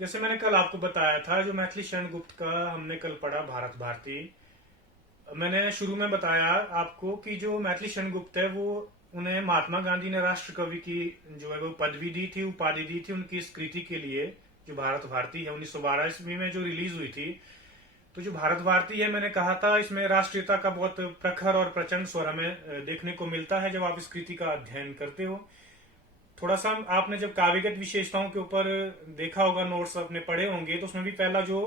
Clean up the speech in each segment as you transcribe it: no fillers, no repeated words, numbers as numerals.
जैसे मैंने कल आपको बताया था, जो मैथिली शरण गुप्त का हमने कल पढ़ा भारत भारती। मैंने शुरू में बताया आपको कि जो मैथिली शरण गुप्त है वो, उन्हें महात्मा गांधी ने राष्ट्र कवि की जो है वो पदवी दी थी, उपाधि दी थी उनकी इस कृति के लिए। जो भारत भारती है 1912 ईस्वी में जो रिलीज हुई थी। तो जो भारत भारती है, मैंने कहा था इसमें राष्ट्रीयता का बहुत प्रखर और प्रचंड स्वर हमें देखने को मिलता है जब आप इस कृति का अध्ययन करते हो। थोड़ा सा आपने जब काव्यगत विशेषताओं के ऊपर देखा होगा, नोट्स अपने पढ़े होंगे, तो उसमें भी पहला जो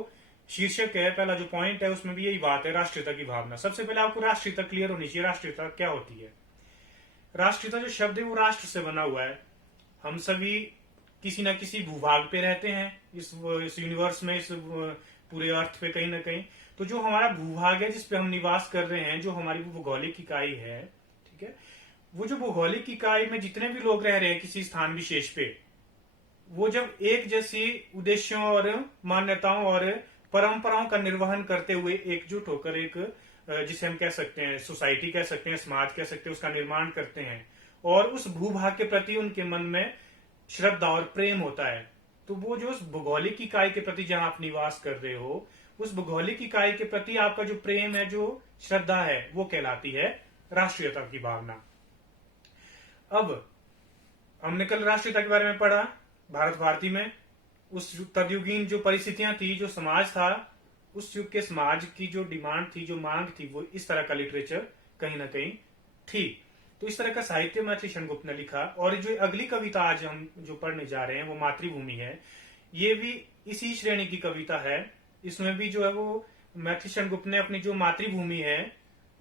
शीर्षक है, पहला जो पॉइंट है, उसमें भी यही बात है, राष्ट्रीयता की भावना। सबसे पहले आपको राष्ट्रीयता क्लियर होनी चाहिए। राष्ट्रीयता क्या होती है? राष्ट्रीयता जो शब्द है वो राष्ट्र से बना हुआ है। हम सभी किसी न किसी भूभाग पे रहते हैं इस यूनिवर्स में, इस पूरे अर्थ पे कहीं ना कहीं। तो जो हमारा भूभाग है जिस पे हम निवास कर रहे हैं, जो हमारी भौगोलिक इकाई है, ठीक है, वो जो भौगोलिक इकाई में जितने भी लोग रह रहे हैं किसी स्थान विशेष पे, वो जब एक जैसी उद्देश्यों और मान्यताओं और परंपराओं का निर्वहन करते हुए एकजुट होकर एक जिसे हम कह सकते हैं सोसाइटी कह सकते हैं, समाज कह सकते हैं, उसका निर्माण करते हैं, और उस भूभाग के प्रति उनके मन में श्रद्धा और प्रेम होता है, तो वो जो उस भौगोलिक इकाई के प्रति जहां आप निवास कर रहे हो, उस भौगोलिक इकाई के प्रति आपका जो प्रेम है, जो श्रद्धा है, वो कहलाती है राष्ट्रीयता की भावना। अब हमने कल राष्ट्रीयता के बारे में पढ़ा भारत भारती में। उस तदयुगीन जो परिस्थितियां थी, जो समाज था, उस युग के समाज की जो डिमांड थी, जो मांग थी, वो इस तरह का लिटरेचर कहीं ना कहीं थी। तो इस तरह का साहित्य मैथिली शरण गुप्त ने लिखा। और जो अगली कविता आज हम जो पढ़ने जा रहे हैं वो मातृभूमि है। ये भी इसी श्रेणी की कविता है। इसमें भी जो है वो मैथिली शरण गुप्त ने अपनी जो मातृभूमि है,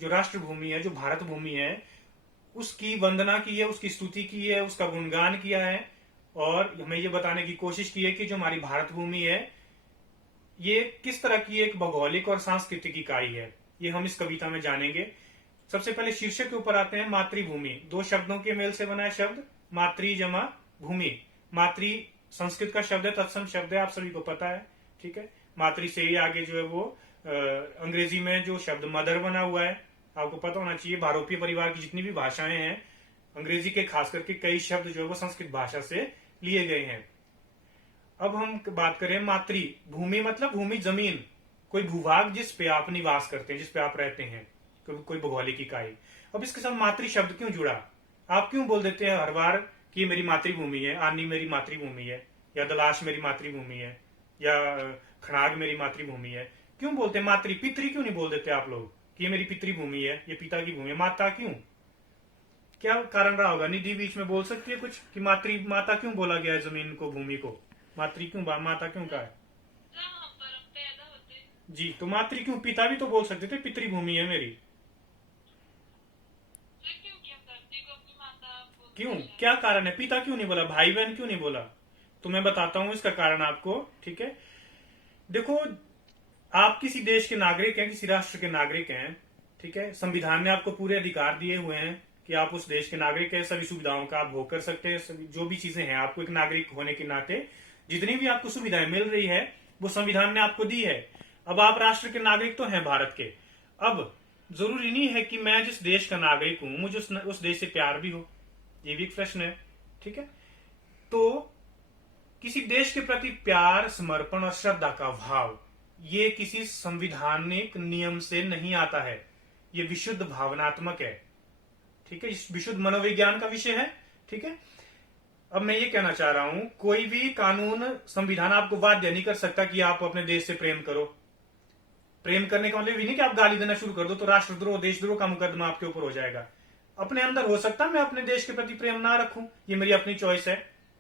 जो राष्ट्रभूमि है, जो भारत भूमि है, उसकी वंदना की है, उसकी स्तुति की है, उसका गुणगान किया है, और हमें ये बताने की कोशिश की है कि जो हमारी भारत भूमि है ये किस तरह की एक भौगोलिक और सांस्कृतिक इकाई है। ये हम इस कविता में जानेंगे। सबसे पहले शीर्षक के ऊपर आते हैं, मातृभूमि। दो शब्दों के मेल से बना है शब्द, मातृ जमा भूमि। मातृ संस्कृत का शब्द है, तत्सम शब्द है, आप सभी को पता है, ठीक है। मातृ से ही आगे जो है वो अंग्रेजी में जो शब्द मदर बना हुआ है, आपको पता होना चाहिए। भारोपीय परिवार की जितनी भी भाषाएं हैं, अंग्रेजी के खास करके कई शब्द जो है वो संस्कृत भाषा से लिए गए हैं। अब हम बात करें मातृ भूमि, मतलब भूमि, जमीन, कोई भूभाग जिस पे आप निवास करते हैं, जिस पे आप रहते हैं, कोई भौगोलिक इकाई। अब इसके साथ मातृ शब्द क्यों जुड़ा? आप क्यों बोल देते हैं हर बार कि ये मेरी मातृभूमि है, आनी मेरी मातृभूमि है, या दलाश मेरी मातृभूमि है, या खड़ाग मेरी मातृभूमि है? क्यों बोलते हैं मातृ? पितृ क्यों नहीं बोल देते आप लोग कि ये मेरी पितृभूमि है, ये पिता की भूमि है? माता क्यों? क्या कारण रहा होगा? निधि बीच में बोल सकती है कुछ कि मातृ, माता क्यों बोला गया है जमीन को, भूमि को? मातृ क्यों, माता क्यों कहा है? जी, तो मातृ क्यों? पिता भी तो बोल सकते थे पितृभूमि है मेरी। क्यों, क्या कारण है? पिता क्यों नहीं बोला? भाई बहन क्यों नहीं बोला? तो मैं बताता हूं इसका कारण आपको, ठीक है। देखो, आप किसी देश के नागरिक हैं, किसी राष्ट्र के नागरिक हैं, ठीक है। संविधान ने आपको पूरे अधिकार दिए हुए हैं कि आप उस देश के नागरिक हैं, सभी सुविधाओं का आप भोग कर सकते हैं, सभी जो भी चीजें हैं, आपको एक नागरिक होने के नाते जितनी भी आपको सुविधाएं मिल रही है वो संविधान ने आपको दी है। अब आप राष्ट्र के नागरिक तो हैं भारत के। अब जरूरी नहीं है कि मैं जिस देश का नागरिक हूं मुझे उस देश से प्यार भी हो, ये भी एक प्रश्न है, ठीक है। तो किसी देश के प्रति प्यार, समर्पण और श्रद्धा का भाव, ये किसी संविधानिक नियम से नहीं आता है, ये विशुद्ध भावनात्मक है, ठीक है, विशुद्ध मनोविज्ञान का विषय है, ठीक है। अब मैं ये कहना चाह रहा हूं, कोई भी कानून, संविधान आपको बाध्य नहीं कर सकता कि आप अपने देश से प्रेम करो। प्रेम करने का मतलब भी नहीं कि आप गाली देना शुरू कर दो तो राष्ट्रद्रोह, देशद्रोह का मुकदमा आपके ऊपर हो जाएगा। अपने अंदर हो सकता है मैं अपने देश के प्रति प्रेम ना रखूं, ये मेरी अपनी चॉइस है,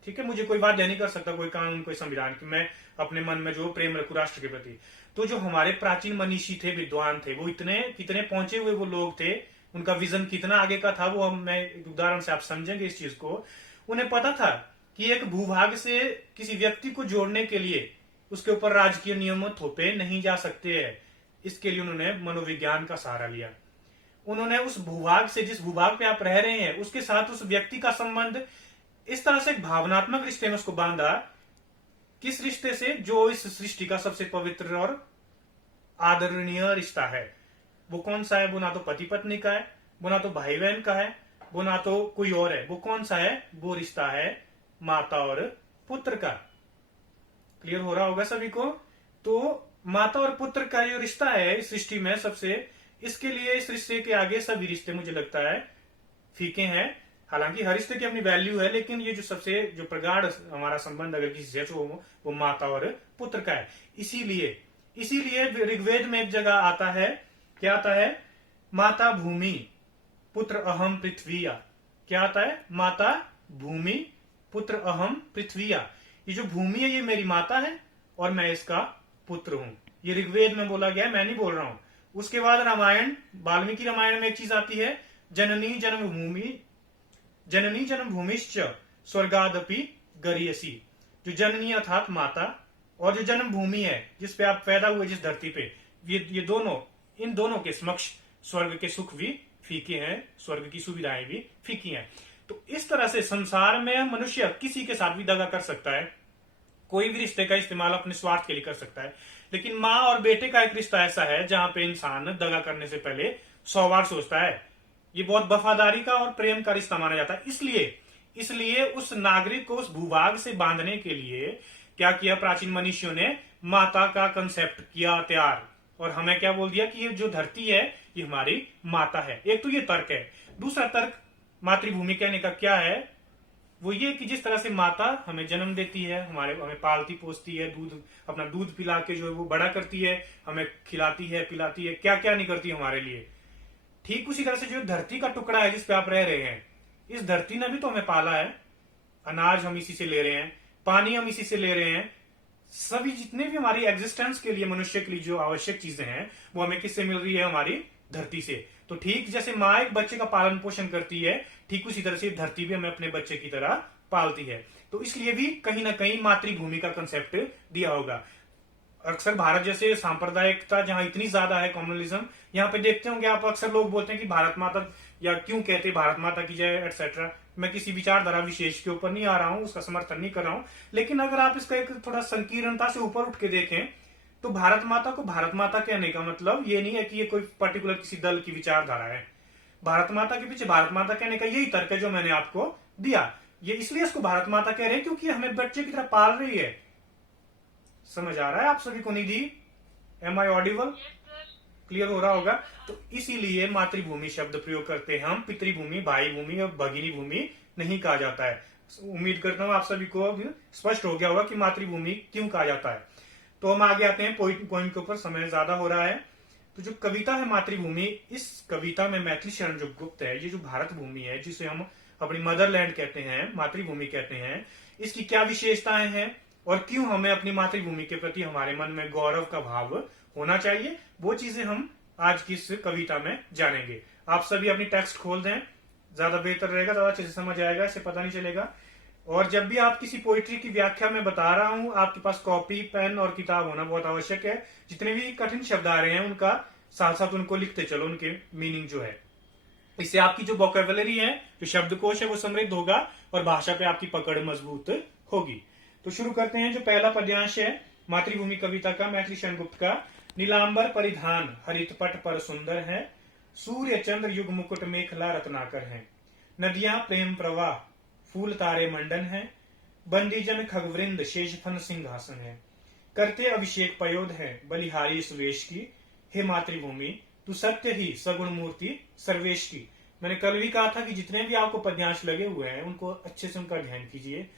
ठीक है। मुझे कोई बाध्य नहीं कर सकता, कोई कानून, कोई संविधान, कि मैं अपने मन में जो प्रेम रखूं राष्ट्र के प्रति। तो जो हमारे प्राचीन मनीषी थे, विद्वान थे, वो इतने कितने पहुंचे हुए वो लोग थे, उनका विजन कितना आगे का था, वो मैं एक उदाहरण से आप समझेंगे इस चीज को। उन्हें पता था कि एक भूभाग से किसी व्यक्ति को जोड़ने के लिए उसके ऊपर राजकीय नियम थोपे नहीं जा सकते हैं। इसके लिए उन्होंने मनोविज्ञान का सहारा लिया। उन्होंने उस भूभाग से, जिस भूभाग पे आप रह रहे हैं, उसके साथ उस व्यक्ति का संबंध इस तरह से एक भावनात्मक रिश्ते में उसको बांधा। किस रिश्ते से? जो इस सृष्टि का सबसे पवित्र और आदरणीय रिश्ता है। वो कौन सा है? वो ना तो पति पत्नी का है, वो ना तो भाई बहन का है, वो ना तो कोई और है। वो कौन सा है? वो रिश्ता है माता और पुत्र का। क्लियर हो रहा होगा सभी को। तो माता और पुत्र का जो रिश्ता है इस सृष्टि में सबसे, इसके लिए इस रिश्ते के आगे सभी रिश्ते मुझे लगता है फीके हैं। हालांकि हर रिश्ते की अपनी वैल्यू है, लेकिन ये जो सबसे जो प्रगाढ़ हमारा संबंध अगर किसी से वो माता और पुत्र का है। इसीलिए इसीलिए ऋग्वेद में एक जगह आता है, क्या आता है, माता भूमि पुत्र अहम पृथ्वीया। क्या आता है, माता भूमि पुत्र अहम पृथ्वीया। ये जो भूमि है ये मेरी माता है और मैं इसका पुत्र हूं। ये ऋग्वेद में बोला गया है, मैं नहीं बोल रहा हूं। उसके बाद रामायण, वाल्मीकि रामायण में एक चीज आती है, जननी जन्मभूमिश्च स्वर्गादपि गरियसी। जो जननी अर्थात माता और जो जन्म भूमि है जिस पे आप पैदा हुए, जिस धरती पे, ये दोनों, इन दोनों के समक्ष स्वर्ग के सुख भी फीके हैं, स्वर्ग की सुविधाएं भी फीकी हैं। तो इस तरह से संसार में मनुष्य किसी के साथ भी दगा कर सकता है, कोई भी रिश्ते का इस्तेमाल अपने स्वार्थ के लिए कर सकता है। लेकिन माँ और बेटे का एक रिश्ता ऐसा है जहां पे इंसान दगा करने से पहले 100 बार सोचता है। ये बहुत वफादारी का और प्रेम का रिश्ता माना जाता है। इसलिए उस नागरिक को उस भूभाग से बांधने के लिए क्या किया प्राचीन मनुष्यों ने, माता का कंसेप्ट किया तैयार, और हमें क्या बोल दिया कि ये जो धरती है ये हमारी माता है। एक तो ये तर्क है। दूसरा तर्क मातृभूमि कहने का क्या है, वो ये कि जिस तरह से माता हमें जन्म देती है, हमें पालती पोसती है, अपना दूध पिला के जो है वो बड़ा करती है, हमें खिलाती है पिलाती है, क्या क्या नहीं करती हमारे लिए, ठीक उसी तरह से जो धरती का टुकड़ा है जिस पे आप रह रहे हैं, इस धरती ने भी तो हमें पाला है। अनाज हम इसी से ले रहे हैं, पानी हम इसी से ले रहे हैं। सभी जितने भी हमारी एग्जिस्टेंस के लिए, मनुष्य के लिए जो आवश्यक चीजें हैं वो हमें किससे मिल रही है, हमारी धरती से। तो ठीक जैसे माँ एक बच्चे का पालन पोषण करती है, ठीक उसी तरह से धरती भी हमें अपने बच्चे की तरह पालती है। तो इसलिए भी कहीं ना कहीं मातृभूमि का कंसेप्ट दिया होगा। अक्सर भारत जैसे सांप्रदायिकता जहां इतनी ज्यादा है, कम्युनलिज्म, यहाँ पे देखते होंगे आप, अक्सर लोग बोलते हैं कि भारत माता, या क्यों कहते भारत माता की जय एटसेट्रा। मैं किसी विचारधारा विशेष के ऊपर नहीं आ रहा हूं, उसका समर्थन नहीं कर रहा हूं, लेकिन अगर आप इसका एक थोड़ा संकीर्णता से ऊपर उठ के देखें तो भारत माता को भारत माता कहने का मतलब ये नहीं है कि ये कोई पर्टिकुलर किसी दल की विचारधारा है। भारत माता के पीछे भारत माता कहने का यही तर्क है जो मैंने आपको दिया। ये इसलिए इसको भारत माता कह रहे हैं क्योंकि हमें बच्चे की तरह पाल रही है। समझ आ रहा है आप सभी को Nidhi? Am I audible? Clear हो रहा होगा। तो इसीलिए मातृभूमि शब्द प्रयोग करते हैं हम, पितृभूमि, भाई भूमि और भगिनी भूमि नहीं कहा जाता है। उम्मीद करता हूं आप सभी को अब स्पष्ट हो गया होगा कि मातृभूमि क्यों कहा जाता है। तो हम आगे आते हैं पॉइंट के ऊपर, समय ज्यादा हो रहा है। तो जो कविता है मातृभूमि, इस कविता में मैथिली शरण जो गुप्त है, ये जो भारत भूमि है जिसे हम अपनी मदरलैंड कहते हैं, मातृभूमि कहते हैं, इसकी क्या विशेषताएं हैं और क्यों हमें अपनी मातृभूमि के प्रति हमारे मन में गौरव का भाव होना चाहिए, वो चीजें हम आज की इस कविता में जानेंगे। आप सभी अपनी टेक्स्ट खोल दें, ज्यादा बेहतर रहेगा, ज्यादा अच्छे से समझ आएगा, इससे पता नहीं चलेगा। और जब भी आप किसी पोइट्री की व्याख्या में बता रहा हूं, आपके पास कॉपी पेन और किताब होना बहुत आवश्यक है। जितने भी कठिन शब्द आ रहे हैं उनका साथ साथ उनको लिखते चलो, उनके मीनिंग जो है। इससे आपकी जो वोकैबुलरी है, जो शब्दकोश है, वो समृद्ध होगा और भाषा पे आपकी पकड़ मजबूत होगी। तो शुरू करते हैं। जो पहला पद्यांश है मातृभूमि कविता का, मैथिली शरण गुप्त का। नीलांबर परिधान हरित पट पर सुंदर है, सूर्य चंद्र युग मुकुट मेखला रत्नाकर है। नदियां प्रेम प्रवाह फूल तारे मंडन है, बंदीजन खगवृंद शेषफन सिंहासन है। करते अभिषेक पयोध है बलिहारी इस वेश की, हे मातृभूमि तू सत्य ही सगुण मूर्ति सर्वेश की। मैंने कल भी कहा था कि जितने भी आपको पद्यांश लगे हुए हैं उनको अच्छे से उनका अध्ययन कीजिए।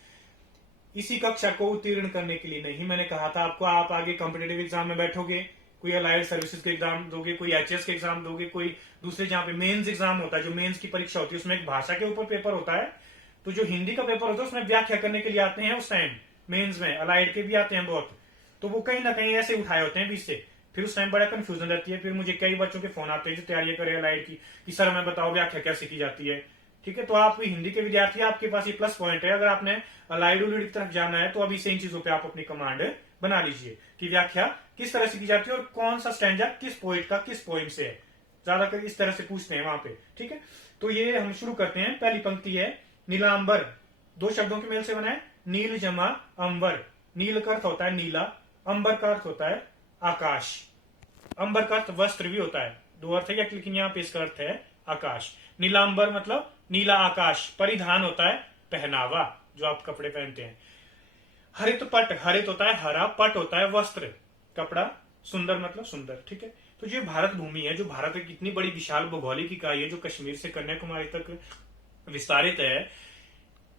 इसी कक्षा को उत्तीर्ण करने के लिए नहीं, मैंने कहा था आपको, आप आगे कॉम्पिटेटिव एग्जाम में बैठोगे, कोई अलाइड सर्विसेज के एग्जाम दोगे, कोई एचएस के एग्जाम दोगे, कोई दूसरे जहां पे मेंस एग्जाम होता है, जो मेंस की परीक्षा होती है, उसमें एक भाषा के ऊपर पेपर होता है। तो जो हिंदी का पेपर होता है उसमें व्याख्या करने के लिए आते हैं उस टाइम मेंस में, अलाइड के भी आते हैं बहुत, तो वो कहीं ना कहीं ऐसे उठाए होते हैं बीच से। फिर उस टाइम बड़ा कंफ्यूजन रहती है। फिर मुझे कई बच्चों के फोन आते हैं जो तैयारी करे अलाइड की, कि सर हमें बताओ व्याख्या कैसे की जाती है। ठीक है, तो आप हिंदी के विद्यार्थी, आपके पास ये प्लस पॉइंट है। अगर आपने अलाइड उलाइड की तरफ जाना है तो अभी से इन चीजों पे आप अपनी कमांड बना लीजिए कि व्याख्या किस तरह से की जाती है और कौन सा स्टैंजा किस पोइट का किस पोइम से है। ज्यादातर इस तरह से पूछते हैं वहां पे। ठीक है, तो ये हम शुरू करते हैं। पहली पंक्ति है, नीलांबर दो शब्दों के मेल से बना है, नील जमा अंबर। नील का अर्थ होता है नीला, अंबर का अर्थ होता है आकाश। अंबर का अर्थ वस्त्र भी होता है, दो अर्थ है, लेकिन यहाँ पे इसका अर्थ है आकाश। नीलांबर मतलब नीला आकाश। परिधान होता है पहनावा, जो आप कपड़े पहनते हैं। हरित पट, हरित होता है हरा, पट होता है वस्त्र, कपड़ा, सुंदर मतलब सुंदर, ठीक है। तो जो भारत भूमि है, जो भारत की इतनी बड़ी विशाल भौगोलिक इकाई है, जो कश्मीर से कन्याकुमारी तक विस्तारित है,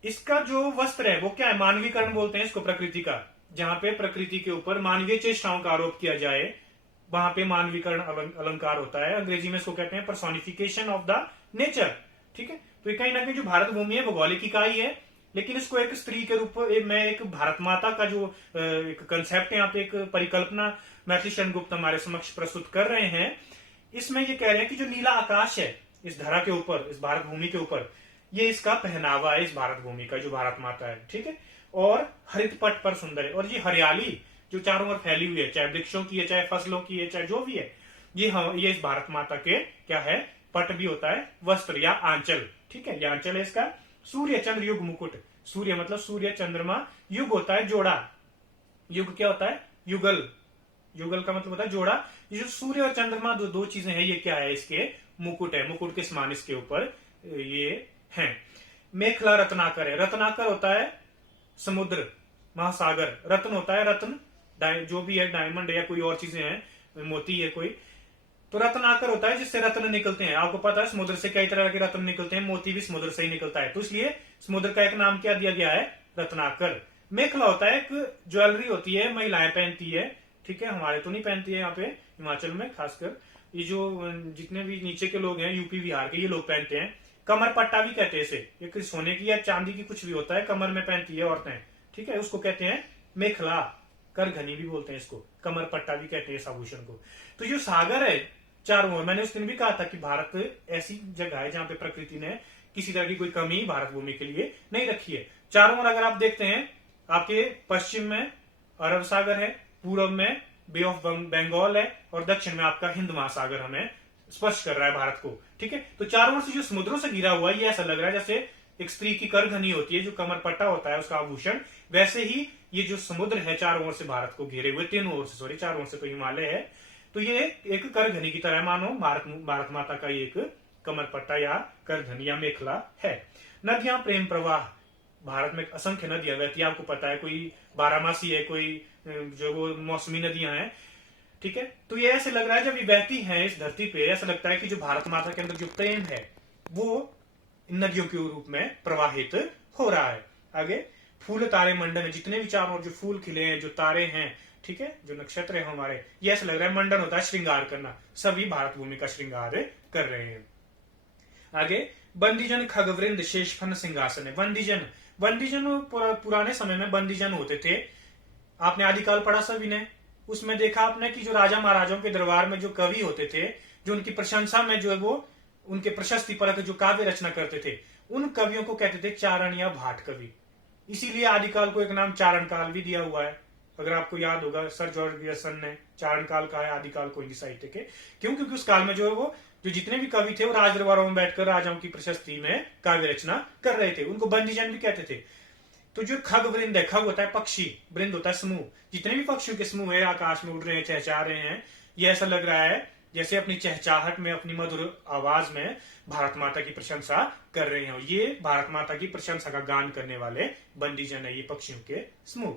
इसका जो वस्त्र है वो क्या है, मानवीकरण बोलते हैं इसको प्रकृति का। जहां पे प्रकृति के ऊपर मानवीय चेष्टाओं का आरोप किया जाए, वहां पे मानवीकरण अलंकार होता है। अंग्रेजी में इसको कहते हैं पर्सोनिफिकेशन ऑफ द नेचर, ठीक है। तो ये कहीं ना कहीं जो भारत भूमि है भौगोलिक इकाई है, लेकिन इसको एक स्त्री के रूप में, एक भारत माता का जो एक कंसेप्ट है, यहाँ पे एक परिकल्पना मैथिली शरण गुप्त हमारे समक्ष प्रस्तुत कर रहे हैं। इसमें ये कह रहे हैं कि जो नीला आकाश है इस धरा के ऊपर, इस भारत भूमि के ऊपर, ये इसका पहनावा है, इस भारत भूमि का, जो भारत माता है, ठीक है। और हरित पट पर सुंदर है, और ये हरियाली जो चारों ओर फैली हुई है, चाहे वृक्षों की है, चाहे फसलों की है, चाहे जो भी है, ये इस भारत माता के क्या है, पट भी होता है, वस्त्र या आंचल, ठीक है। ये आंचल है इसका। सूर्य चंद्र युग मुकुट, सूर्य मतलब सूर्य, चंद्रमा, युग होता है जोड़ा, युग क्या होता है, युगल, युगल का मतलब होता है जोड़ा। ये जो सूर्य और चंद्रमा दो चीजें हैं, ये क्या है, इसके मुकुट है, मुकुट के समान इसके ऊपर ये है। मेखला रत्नाकर है, रत्नाकर होता है समुद्र, महासागर, रत्न होता है रत्न, जो भी है डायमंड या कोई और चीजें हैं, मोती है कोई, तो रत्नाकर होता है जिससे रत्न निकलते हैं। आपको पता है समुद्र से कई तरह के रत्न निकलते हैं, मोती भी समुद्र से ही निकलता है, तो इसलिए समुद्र का एक नाम क्या दिया गया है, रत्नाकर। मेखला होता है एक ज्वेलरी होती है, महिलाएं पहनती है, ठीक है, हमारे तो नहीं पहनती है यहाँ पे हिमाचल में, खासकर ये जो जितने भी नीचे के लोग हैं यूपी बिहार के, ये लोग पहनते हैं। कमर पट्टा भी कहते हैं इसे, एक सोने की या चांदी की कुछ भी होता है, कमर में पहनती है औरतें, ठीक है, उसको कहते हैं मेखला, करघनी भी बोलते हैं इसको, कमर पट्टा भी कहते हैं इस आभूषण को। तो जो सागर है चारों ओर, मैंने उस दिन भी कहा था कि भारत ऐसी जगह है जहां पे प्रकृति ने किसी तरह की कोई कमी भारत भूमि के लिए नहीं रखी है। चारों ओर अगर आप देखते हैं, आपके पश्चिम में अरब सागर है, पूर्व में बे ऑफ बंगाल है, और दक्षिण में आपका हिंद महासागर हमें स्पर्श कर रहा है भारत को, ठीक है। तो चारों ओर से जो समुद्रों से घिरा हुआ है, ये ऐसा लग रहा है जैसे एक स्त्री की करघनी होती है, जो कमर पट्टा होता है उसका आभूषण, वैसे ही ये जो समुद्र है चारों ओर से भारत को घेरे हुए, तीनों ओर से, सॉरी चारों ओर से, तो हिमालय है, तो ये एक करघनी की तरह मानो भारत माता का ये एक कमर पट्टा या करघनी या मेखला है। नदियां प्रेम प्रवाह, भारत में असंख्य नदियां बहती है, आपको पता है, कोई बारामासी है, कोई जो वो मौसमी नदियां हैं, ठीक है। तो ये ऐसे लग रहा है जब ये बहती हैं इस धरती पे, ऐसा लगता है कि जो भारत माता के अंदर जो प्रेम है वो इन नदियों के रूप में प्रवाहित हो रहा है। आगे फूल तारे मंडन है, जितने भी चारों ओर जो फूल खिले हैं, जो तारे हैं, ठीक है, जो नक्षत्र है हमारे, ये ऐसा लग रहा है, मंडन होता है श्रृंगार करना, सभी भारत भूमि का श्रृंगार कर रहे हैं। आगे बंदीजन खगवृंद शेषफन सिंहासन है। बंदीजन, बंदीजन पुराने समय में बंदीजन होते थे, आपने आदिकाल पढ़ा सभी ने, उसमें देखा आपने कि जो राजा महाराजाओं के दरबार में जो कवि होते थे, जो उनकी प्रशंसा में जो है वो उनके प्रशस्ति परक जो काव्य रचना करते थे, उन कवियों को कहते थे चारण या भाट कवि। इसीलिए आदिकाल को एक नाम चारण काल भी दिया हुआ है। अगर आपको याद होगा, सर जॉर्ज ग्रियर्सन ने चारण काल कहा है आदिकाल को हिंदी साहित्य के, क्यों, क्योंकि उस काल में जो है वो जो जितने भी कवि थे वो राज दरबारों में बैठकर राजाओं की प्रशस्ति में काव्य रचना कर रहे थे, उनको बंदीजन भी कहते थे। तो जो खग वृंद है, खग होता है पक्षी, वृंद होता है समूह, जितने भी पक्षियों के समूह है आकाश में उड़ रहे हैं, चहचहा रहे हैं, ये ऐसा लग रहा है जैसे अपनी चहचाहट में, अपनी मधुर आवाज में भारत माता की प्रशंसा कर रहे हैं। ये भारत माता की प्रशंसा का गान करने वाले बंदीजन है, ये पक्षियों के समूह।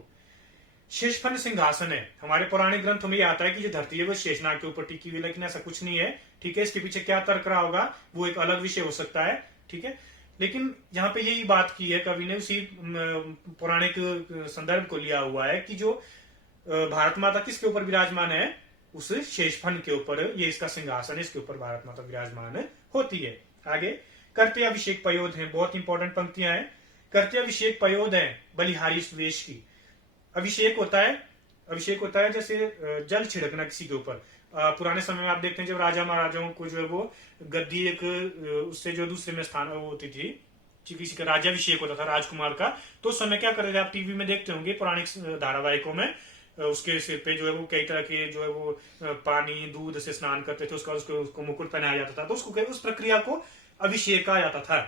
शेषफन सिंहासन है, हमारे पुराने ग्रंथों में आता है कि जो धरती है वो शेषनाग के ऊपर टिकी हुई, लेकिन ऐसा कुछ नहीं है, ठीक है। इसके पीछे क्या तर्क रहा होगा वो एक अलग विषय हो सकता है, ठीक है। लेकिन यहाँ पे यही बात की है कवि ने, उसी पौराणिक संदर्भ को लिया हुआ है कि जो भारत माता किसके ऊपर विराजमान है, उस शेषफन के ऊपर, ये इसका सिंहासन, इसके ऊपर भारत माता विराजमान होती है। आगे करते अभिषेक पयोध है, बहुत इंपॉर्टेंट पंक्तियां हैं। करते अभिषेक पयोध है बलिहारी सुदेश की। अभिषेक होता है जैसे जल छिड़कना किसी के ऊपर। पुराने समय में आप देखते हैं जब राजा महाराजाओं को जो है वो गद्दी एक उससे जो दूसरे में स्थान होती थी, किसी का राज्याभिषेक होता था राजकुमार का, तो उस समय क्या करते थे, आप टीवी में देखते होंगे पौराणिक धारावाहिकों में, उसके सिर पे जो है वो कई तरह के जो है वो पानी दूध से स्नान करते थे, उसको मुकुट पहनाया जाता था, तो उसको उस प्रक्रिया को अभिषेक कहा जाता था।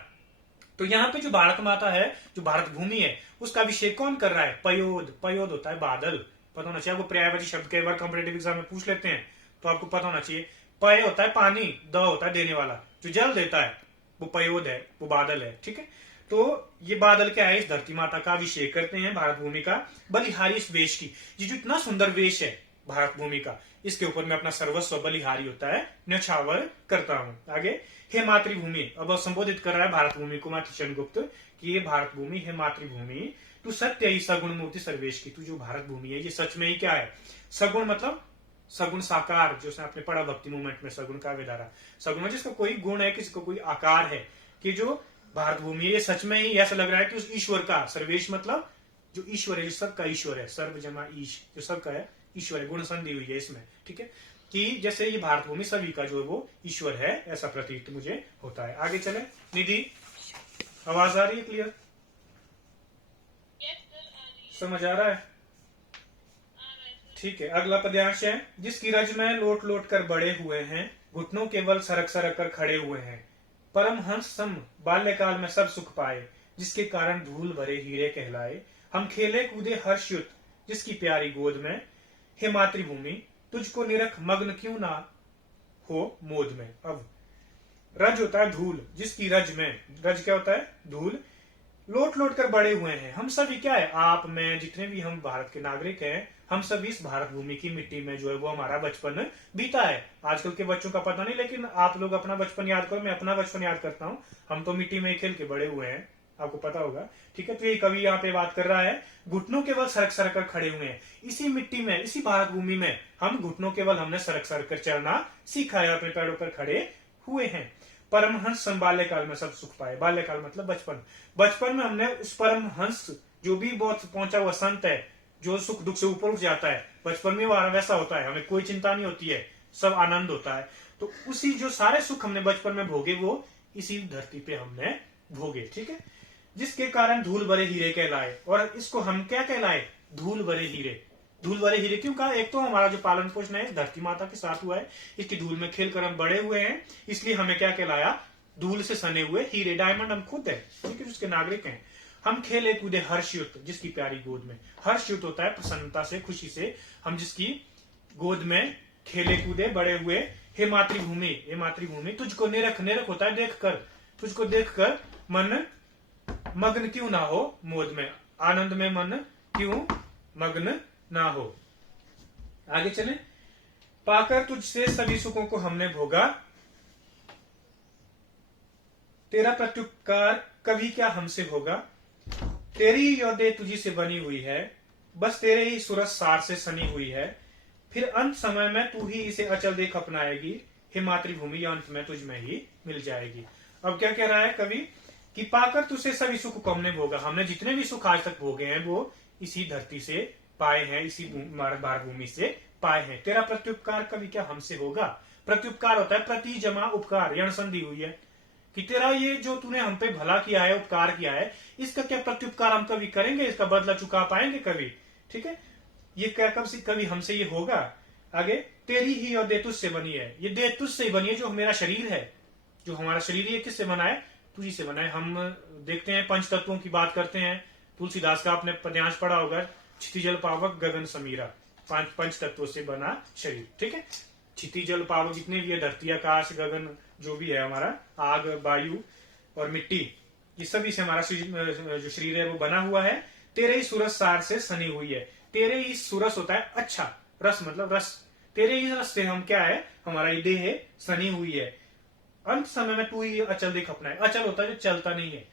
तो यहाँ पे जो भारत माता है, जो भारत भूमि है, उसका अभिषेक कौन कर रहा है, पयोद, पयोद होता है बादल, पता होना चाहिए आपको, पर्यायवाची शब्द कई बार कॉम्पिटेटिव एग्जाम में पूछ लेते हैं, तो आपको पता होना चाहिए। पय होता है पानी, द होता है देने वाला, जो जल देता है वो पयोद है, वो बादल है, ठीक है। तो ये बादल क्या है, इस धरती माता का अभिषेक करते हैं, भारत भूमि का बलिहारी इस वेश की। ये जो इतना सुंदर वेश है भारत भूमि का, इसके ऊपर मैं अपना सर्वस्व बलिहारी होता है न्यौछावर करता हूं। आगे, हे मातृभूमि, अब संबोधित कर रहा है भारत भूमि को मातृशरण गुप्त कि ये भारत भूमि है मातृभूमि, तू सत्य ही सगुण मूर्ति सर्वेश की। तू जो भारत भूमि है ये सच में ही क्या है, सगुण मतलब सगुण साकार, जो आपने पढ़ा भक्ति मूवमेंट में, सगुण का विधारा, सगुण जिसका कोई गुण है, किसी को कोई आकार है, कि जो भारत भूमि है ये सच में ही ऐसा लग रहा है कि उस ईश्वर का, सर्वेश मतलब जो ईश्वर है, जो सबका ईश्वर है, सर्व जमा ईश, जो सबका है ईश्वर है, गुण संधि हुई है इसमें, ठीक है, कि जैसे ये भारत भूमि सभी का जो है वो ईश्वर है, ऐसा प्रतीत मुझे होता है। आगे चले, निधि आवाज आ रही है क्लियर, समझ आ रहा है? ठीक है, अगला पद्यांश है, जिसकी रज में लोट लोट कर बड़े हुए हैं, घुटनों केवल सरक सरक कर खड़े हुए हैं, परम हंस सम बाल्यकाल में सब सुख पाए, जिसके कारण धूल भरे हीरे कहलाए, हम खेले कूदे हर्षयुत जिसकी प्यारी गोद में, हे मातृभूमि तुझको निरख मग्न क्यों ना हो मोद में। अब रज होता है धूल, जिसकी रज में, रज क्या होता है, धूल, लोट लोट कर बड़े हुए हैं, हम सभी क्या है, आप मैं जितने भी हम भारत के नागरिक हैं, हम सभी इस भारत भूमि की मिट्टी में जो है वो हमारा बचपन बीता है। आजकल के बच्चों का पता नहीं, लेकिन आप लोग अपना बचपन याद करो, मैं अपना बचपन याद करता हूँ, हम तो मिट्टी में खेल के बड़े हुए हैं, आपको पता होगा, ठीक है। तो ये कवि यहाँ पे बात कर रहा है, घुटनों केवल सरक सरक कर खड़े हुए हैं, इसी मिट्टी में, इसी भारत भूमि में हम घुटनों केवल हमने सरक सरक कर चलना सीखा है, अपने पैरों पर खड़े हुए हैं, परमहंस बाल्यकाल में सब सुख पाए। बाल्यकाल मतलब बचपन, बचपन में हमने उस परमहंस, जो भी बहुत पहुंचा हुआ संत है, जो सुख दुख से ऊपर उठ जाता है, बचपन में वो वैसा होता है, हमें कोई चिंता नहीं होती है, सब आनंद होता है, तो उसी जो सारे सुख हमने बचपन में भोगे वो इसी धरती पे हमने भोगे, ठीक है। जिसके कारण धूल भरे हीरे कहलाए, और इसको हम क्या कहलाए, धूल भरे हीरे। धूल भरे हीरे क्यों कहा, एक तो हमारा जो पालन पोषण है धरती माता के साथ हुआ है, इसकी धूल में खेलकर हम बड़े हुए हैं, इसलिए हमें क्या कहलाया, धूल से सने हुए हीरे, डायमंड हम खुद है, ठीक है, उसके नागरिक हैं। हम खेले कूदे हर्षयुत जिसकी प्यारी गोद में, हर्षयुत होता है प्रसन्नता से, खुशी से, हम जिसकी गोद में खेले कूदे बड़े हुए, हे मातृभूमि, हे मातृभूमि तुझको निरख, निरख होता है देखकर, तुझको देखकर मन मग्न क्यों ना हो मोद में, आनंद में मन क्यों मग्न ना हो। आगे चले, पाकर तुझसे सभी सुखों को हमने भोगा, तेरा प्रत्युपकार कभी क्या हमसे होगा, तेरी योदे तुझी से बनी हुई है, बस तेरे ही सुरस सार से सनी हुई है, फिर अंत समय में तू ही इसे अचल देख अपनाएगी, हे मातृभूमि अंत में तुझ में ही मिल जाएगी। अब क्या कह रहा है कवि, कि पाकर तुझसे सभी सुख को हमने भोगा, हमने जितने भी सुख आज तक भोगे हैं वो इसी धरती से पाए हैं, इसी भारत भूमि से पाए हैं, तेरा प्रत्युपकार कभी क्या हमसे होगा। प्रत्युपकार होता है प्रति जमा उपकार, यण संधि हुई है, कि तेरा ये जो तूने हम पे भला किया है, उपकार किया है, इसका क्या प्रत्युपकार हम कभी करेंगे, इसका बदला चुका पाएंगे कभी, ठीक है, ये क्या कभी हमसे ये होगा। आगे, तेरी ही और दे तुझसे बनी है, ये दे तुझसे ही बनी है, जो मेरा शरीर है, जो हमारा शरीर है किससे बना है, तुझी से बना है। हम देखते हैं पंच तत्वों की बात करते हैं, तुलसीदास का आपने पद्यांश पढ़ा होगा, क्षिति जल पावक गगन समीरा, पंच तत्वों से बना शरीर, ठीक है, क्षिति जल पावक जितने भी है, धरती आकाश गगन जो भी है हमारा, आग वायु और मिट्टी, ये सभी से हमारा जो शरीर है वो बना हुआ है, तेरे ही सुरस सार से सनी हुई है, तेरे ही सुरस होता है अच्छा, रस मतलब रस, तेरे ही रस से हम क्या है, हमारा ये देह है सनी हुई है, अंत समय में तू ही अचल देख अपना है, अचल होता है जो चलता नहीं है,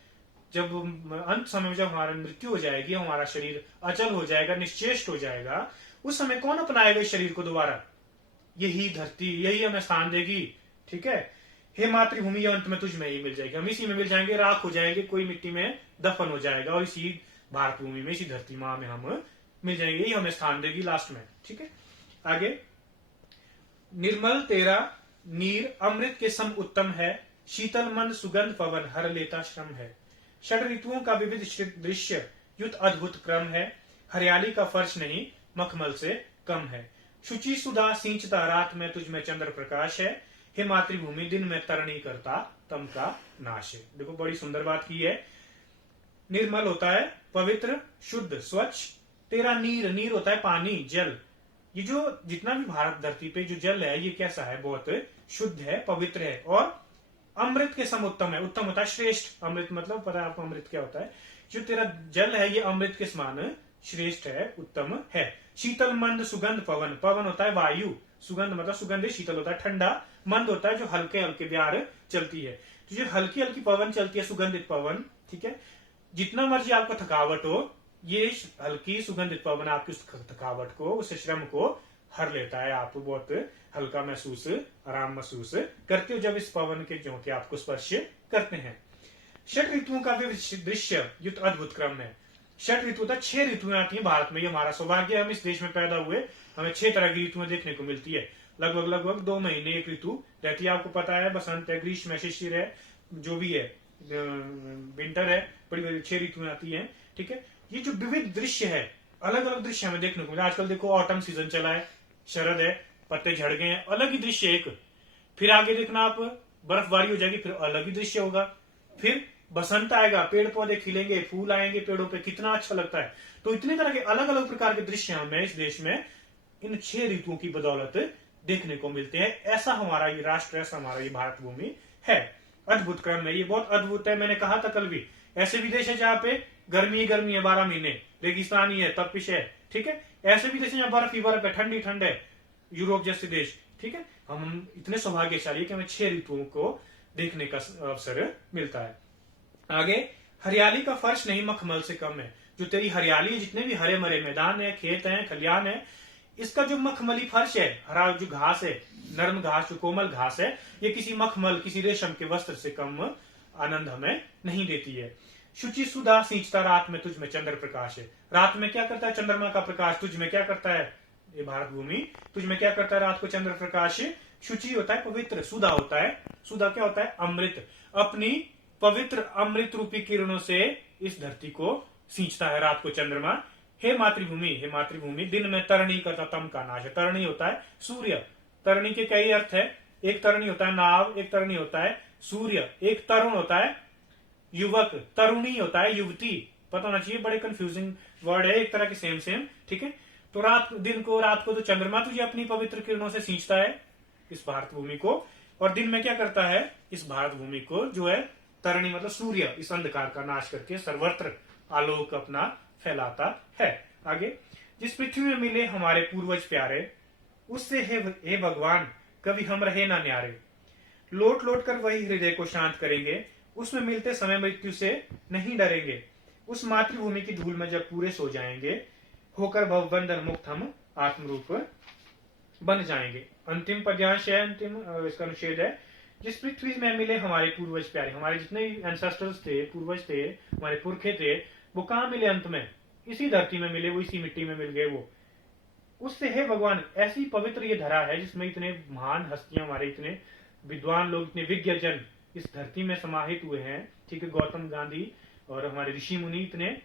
जब अंत समय में जब हमारा मृत्यु हो जाएगी, हमारा शरीर अचल हो जाएगा, निश्चेष्ट हो जाएगा, उस समय कौन अपनाएगा इस शरीर को दोबारा, यही धरती, यही हमें स्थान देगी, ठीक है। हे मातृभूमि अंत में तुझ में ही मिल जाएगी, हम इसी में मिल जाएंगे, राख हो जाएंगे, कोई मिट्टी में दफन हो जाएगा, और इसी भारत भूमि में, इसी धरती माँ में हम मिल जाएंगे, यही हमें स्थान देगी लास्ट में, ठीक है। आगे, निर्मल तेरा नीर अमृत के सम उत्तम है, शीतल मन सुगंध पवन हर लेता श्रम है, षड ऋतुओं का विविध दृश्य युत अद्भुत क्रम है, हरियाली का फर्श नहीं मखमल से कम है, शुचि सुधा सींचता रात में तुझ में चंद्र प्रकाश है, हे मातृभूमि दिन में तरणी करता तम का नाश है। देखो बड़ी सुंदर बात की है, निर्मल होता है पवित्र शुद्ध स्वच्छ, तेरा नीर, नीर होता है पानी जल, ये जो जितना भी भारत धरती पे जो जल है ये कैसा है, बहुत शुद्ध है पवित्र है, और अमृत के सम उत्तम है। उत्तम होता है श्रेष्ठ, अमृत मतलब पता है आपको अमृत क्या होता है। जो तेरा जल है ये अमृत के समान श्रेष्ठ है, उत्तम है। शीतल मंद सुगंध पवन, पवन होता है वायु, सुगंध मतलब सुगंधित, शीतल होता है ठंडा, मंद होता है जो हल्के हल्के ब्यार चलती है। तो जो हल्की हल्की पवन चलती है, सुगंधित पवन, ठीक है, जितना मर्जी आपको थकावट हो, ये हल्की सुगंधित पवन आपकी उस थकावट को, उस श्रम को हर लेता है। आप बहुत हल्का महसूस, आराम महसूस करते हो जब इस पवन के झोंके आपको स्पर्श करते हैं। षट ऋतुओं का भी दृश्य युद्ध अद्भुत क्रम है। षट ऋतु तक 6 ऋतुएं आती हैं भारत में। ये हमारा सौभाग्य है, हम इस देश में पैदा हुए, हमें 6 तरह की ऋतुएं देखने को मिलती है। लगभग 2 महीने एक ऋतु रहती है, आपको पता है, बसंत है, ग्रीष्म है, शिशिर है, जो भी है, विंटर है, बड़ी बड़ी 6 ऋतुएं आती हैं, ठीक है। ये जो विविध दृश्य है, अलग अलग दृश्य हमें देखने को मिला। आजकल देखो ऑटम सीजन चला है, शरद है, पत्ते झड़ गए हैं, अलग ही दृश्य एक। फिर आगे देखना आप, बर्फबारी हो जाएगी, फिर अलग ही दृश्य होगा। फिर बसंत आएगा, पेड़ पौधे खिलेंगे, फूल आएंगे पेड़ों पे, कितना अच्छा लगता है। तो इतने तरह के अलग अलग प्रकार के दृश्य हमें इस देश में इन 6 ऋतुओं की बदौलत देखने को मिलते हैं। ऐसा हमारा ये राष्ट्र, ऐसा हमारा ये भारत भूमि है। अद्भुत क्रम है, ये बहुत अद्भुत है। मैंने कहा था कल भी, ऐसे भी देश है जहाँ पे गर्मी गर्मी है 12 महीने, रेगिस्तानी है, तपिश है, ठीक है। ऐसे भी देश है जहाँ बर्फ ही बर्फ है, ठंडी ठंड है, यूरोप जैसे देश, ठीक है। हम इतने सौभाग्यशाली है कि हमें 6 ऋतुओं को देखने का अवसर मिलता है। आगे, हरियाली का फर्श नहीं मखमल से कम है। जो तेरी हरियाली है, जितने भी हरे भरे मैदान है, खेत हैं, खलियान है, इसका जो मखमली फर्श है, हरा जो घास है, नरम घास, जो कोमल घास है, ये किसी मखमल, किसी रेशम के वस्त्र से कम आनंद हमें नहीं देती है। शुचि सुधा सींचता रात में तुझ में चंद्र प्रकाश है। रात में क्या करता है चंद्रमा का प्रकाश, तुझ में क्या करता है ये भारत भूमि, तुझ में क्या करता है रात को चंद्र प्रकाश। शुचि होता है पवित्र, सुधा होता है, सुधा क्या होता है अमृत, अपनी पवित्र अमृत रूपी किरणों से इस धरती को सींचता है रात को चंद्रमा। हे मातृभूमि, दिन में तरणी करता तम का नाश है। तरणी होता है सूर्य, तरणी के कई अर्थ है। एक तरणी होता है नाव, एक तरणी होता है सूर्य, एक तरुण होता है युवक, तरुणी होता है युवती। पता होना चाहिए, बड़े कंफ्यूजिंग वर्ड है, एक तरह के सेम, ठीक है। तो दिन को रात को तो चंद्रमा तुझे अपनी पवित्र किरणों से सींचता है इस भारत भूमि को, और दिन में क्या करता है इस भारत भूमि को, जो है तरणी मतलब सूर्य, इस अंधकार का नाश करके सर्वत्र आलोक अपना फैलाता है। आगे, जिस पृथ्वी में मिले हमारे पूर्वज प्यारे, उससे हे भगवान कभी हम रहे ना न्यारे। लौट लौट कर वही हृदय को शांत करेंगे, उसमें मिलते समय मृत्यु से नहीं डरेंगे। उस मातृभूमि की धूल में जब पूरे सो जाएंगे, होकर भवबंधन मुक्त हम आत्मरूप बन जाएंगे। अंतिम पद्यांश है, अंतिम इसका अनुच्छेद है। जिस पृथ्वी में मिले हमारे पूर्वज प्यारे, हमारे जितने भी एंसेस्टर्स थे, पूर्वज थे, हमारे पुरखे थे, वो कहाँ मिले अंत में, इसी धरती में मिले, वो इसी मिट्टी में मिल गए। वो उससे हे भगवान, ऐसी पवित्र ये धरा है जिसमें इतने महान हस्तियां, हमारे इतने विद्वान लोग, इतने विज्ञ जन इस धरती में समाहित हुए हैं, ठीक है। गौतम गांधी और हमारे ऋषि मुनि इतने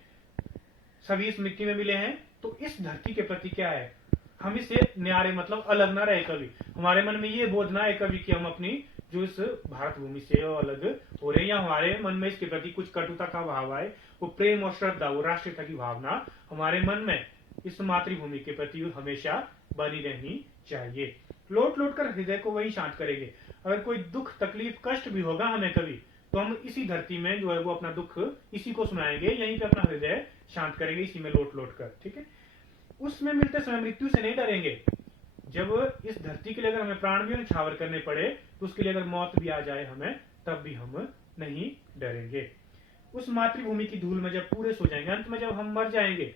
सभी इस मिट्टी में मिले हैं। तो इस धरती के प्रति क्या है, हम इसे न्यारे मतलब अलग ना रहे कभी, हमारे मन में ये बोध ना है कभी कि हम अपनी जो इस भारत भूमि से अलग हो रहे हैं, या हमारे मन में इसके प्रति कुछ कटुता का भाव आए। वो प्रेम और श्रद्धा, वो राष्ट्रीयता की भावना हमारे मन में इस मातृभूमि के प्रति हमेशा बनी रहनी चाहिए। लौट लौट कर हृदय को वही शांत करेंगे। अगर कोई दुख तकलीफ कष्ट भी होगा हमें कभी, तो हम इसी धरती में जो है वो अपना दुख इसी को सुनाएंगे, यहीं पे अपना हृदय शांत करेंगे, इसी में लौट लौट कर, ठीक है। उसमें मिलते समय मृत्यु से नहीं डरेंगे। जब इस धरती के लिए अगर हमें प्राण भी न्यौछावर करने पड़े, तो उसके लिए अगर मौत भी आ जाए हमें, तब भी हम नहीं डरेंगे। उस मातृभूमि की धूल में जब पूरे सो जाएंगे, अंत में जब हम मर जाएंगे,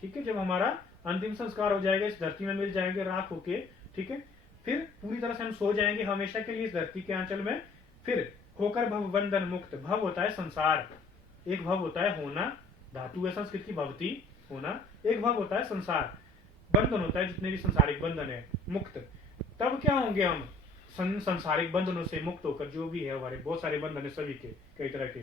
ठीक है, जब हमारा अंतिम संस्कार हो जाएगा, इस धरती में मिल जाएंगे राख होके, ठीक है, फिर पूरी तरह से हम सो जाएंगे हमेशा के लिए इस धरती के आंचल में। फिर होकर भव बंधन मुक्त, भव होता है संसार, एक भव होता है होना, धातु है संस्कृत की भवती, होना, एक भव होता है संसार, बंधन होता है जितने भी संसारिक बंधन है, मुक्त। तब क्या होंगे हम संसारिक बंधनों से मुक्त होकर, जो भी है हमारे बहुत सारे बंधन है सभी के, कई तरह के,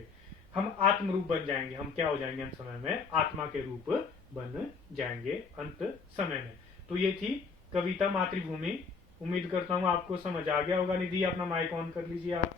हम आत्म रूप बन जाएंगे। हम क्या हो जाएंगे अंत समय में, आत्मा के रूप बन जाएंगे अंत समय में। तो ये थी कविता मातृभूमि। उम्मीद करता हूँ आपको समझ आ गया होगा। निधि अपना माइक ऑन कर लीजिए आप।